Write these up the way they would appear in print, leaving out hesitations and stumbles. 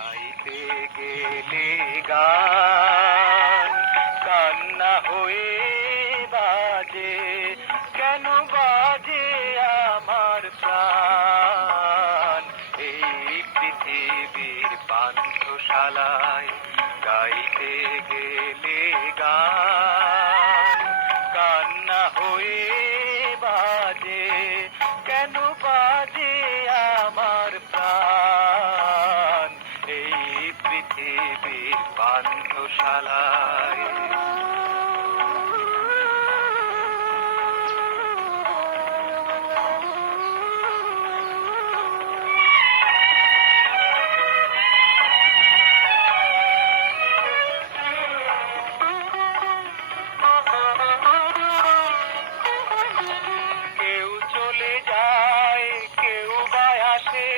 গাইতে গেলে গান কান্না হয়ে বাজে, কেন বাজে আমার প্রাণ এই পৃথিবীর পান্থশালায়। গাইতে গেলে গান কান্না হয়ে বাজে, কেন বাজে আমার প্রাণ এই পৃথিবীর পান্থশালায়। কেউ চলে যায়, কেউ বা আসে,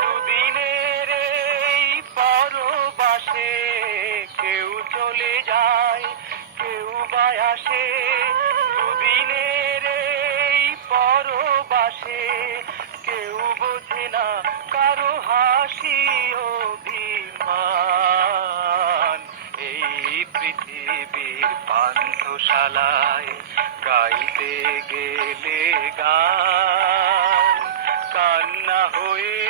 দুদিনের এই পরবাসে। কেউ চলে যায়, কেউ বা আসে, দুদিনের এই পরবাসে। কেউ বোঝে না কারো হাসি অভিমান এই পৃথিবীর পান্থশালায়। গাইতে গেলে গান কান্না হয়ে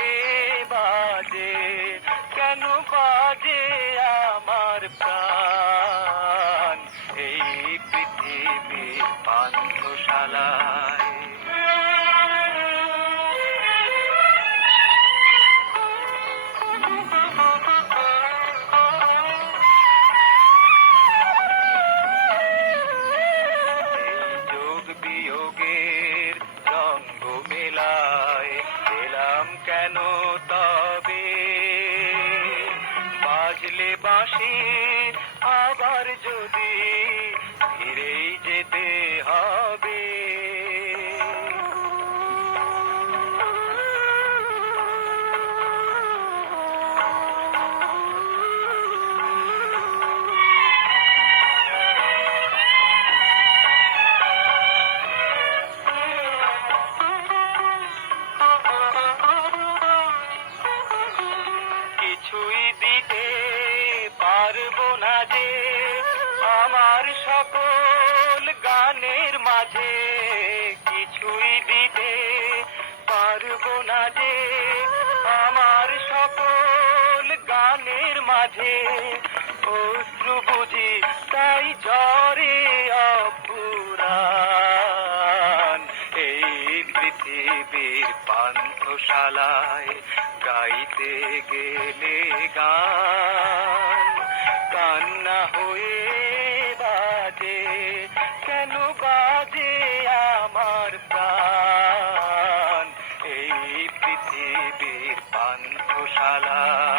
বাজে, কেন বাজে আমার প্রাণ এই পৃথিবীর পান্থশালায়। বিয়োগের রঙ্গ মেলায় এলাম কেন তবে, বাজলে বাঁশি আবার যদি ফিরেই যেতে হবে। কিছুই দিতে পারবো না যে আমার সকল গানের মাঝে, কিছুই দিতে পারবো না যে আমার সকল গানের মাঝে। অশ্রু বুঝি তাই ঝরে অপুরাণ এই পৃথিবীর পান্থশালায়। গাইতে গেলে গান কান্না হয়ে বাজে, কেন বাজে আমার প্রাণ এই পৃথিবীর পান্থশালায়।